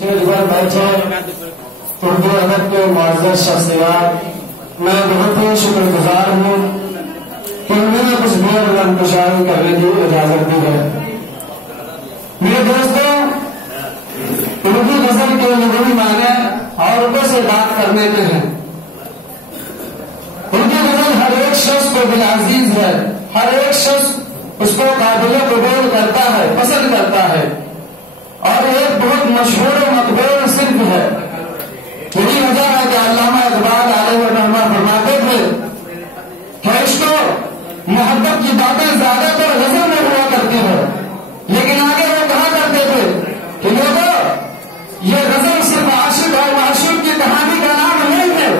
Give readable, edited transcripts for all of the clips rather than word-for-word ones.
بیٹھے اردو ادب کے معزز شخصیات، میں بہت ہی شکر گزار ہوں کہ انہوں نے کچھ دیر لنگوشاری کرنے کی اجازت دی ہے۔ میرے دوستوں، اردو غزل کے لغوی معنی عورتوں سے بات کرنے کے ہیں۔ اردو غزل ہر ایک شخص کو دل عزیز ہے، ہر ایک شخص اس کو قابل قبول کرتا ہے، پسند کرتا ہے، اور ایک بہت مشہور و مقبول صنف ہے۔ یہی وجہ ہے کہ علامہ اقبال علیہ الرحمہ فرماتے تھے کہ عشق و محبت کی باتیں زیادہ تر غزل میں ہوا کرتی ہے، لیکن آگے وہ کہا کرتے تھے کہ لوگوں، یہ غزل صرف عاشق اور معشوق کی کہانی کا نام نہیں ہے،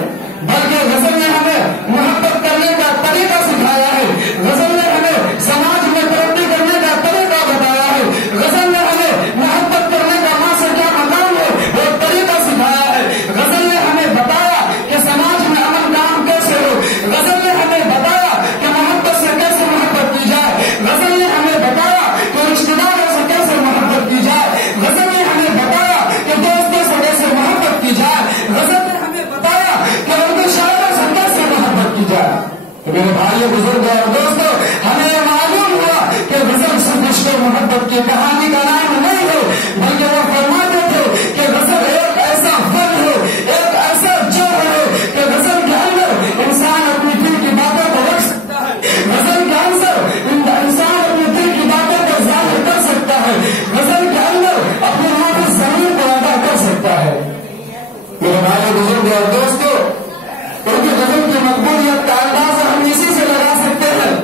بلکہ غزل نے ہمیں محبت کرنے کا طریقہ سکھایا ہے، غزل نے ہمیں سماج میں ترقی کرنے کا طریقہ بتایا ہے، غزل نے ہمیں محبت کرنے کا ماں سے کیا مقام ہے وہ طریقہ سکھایا ہے، غزل نے ہمیں بتایا کہ سماج میں امن کام کیسے ہو، غزل نے ہمیں بتایا کہ محبت سے کیسے محبت کی جائے، غزل نے ہمیں بتایا کہ رشتے داروں سے کیسے محبت کی جائے، غزل نے ہمیں بتایا کہ دوستوں سے کیسے محبت کی جائے، غزل نے ہمیں بتایا کہ اردو شاعروں سے کیسے محبت کی جائے۔ تو میرے بھائیوں، بزرگوں اور دوستوں، ہمیں یہ معلوم ہوا کہ غزل صرف عشق و محبت کی کہانی کا نام نہیں ہے، بلکہ وہ فرماتے تھے کہ غزل ایک ایسا فن ہے، ایک ایسا جوہر ہے کہ غزل کے اندر انسان اپنی دل کی باتوں کو رکھ سکتا ہے، غزل کے اندر انسان اپنی دل کی باتوں کو ظاہر کر سکتا ہے، غزل کے اندر اپنی ماں زمین کو ادا کر سکتا ہے۔ میرے بھائی، بزرگوں اور دوستوں، اردو غزل کی مقبولیت کا انداز ہم اسی سے لگا سکتے ہیں،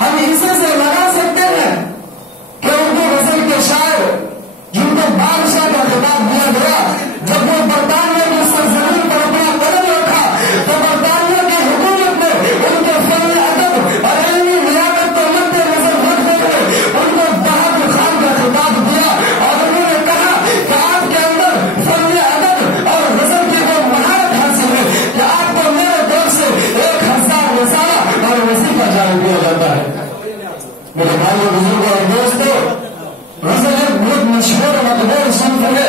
ہم اسی سے لگا سکتے ہیں کہ اردو غزل کے شاعر جن کو بادشاہ کا خطاب دیا گیا، جب وہ برطانیہ کی سرزمین پر اپنا قدم رکھا تو برطانیہ کی حکومت نے ان کے فن ادب اور علمی لیاقت کو مد نظر رکھتے ہوئے ان کو بہادر خان کا خطاب دیا، اور انہوں نے کہا کہ آپ کے اندر فن ادب اور غزل کی وہ مہارت حاصل ہے کہ آپ کو میرے دور سے 1000 رسالہ اور وظیفہ جاری دیا جاتا ہے۔ میرے بھائیوں، بزرگوں اور دوستوں، غزل ایک بہت مشہور و مقبول صنف ہے،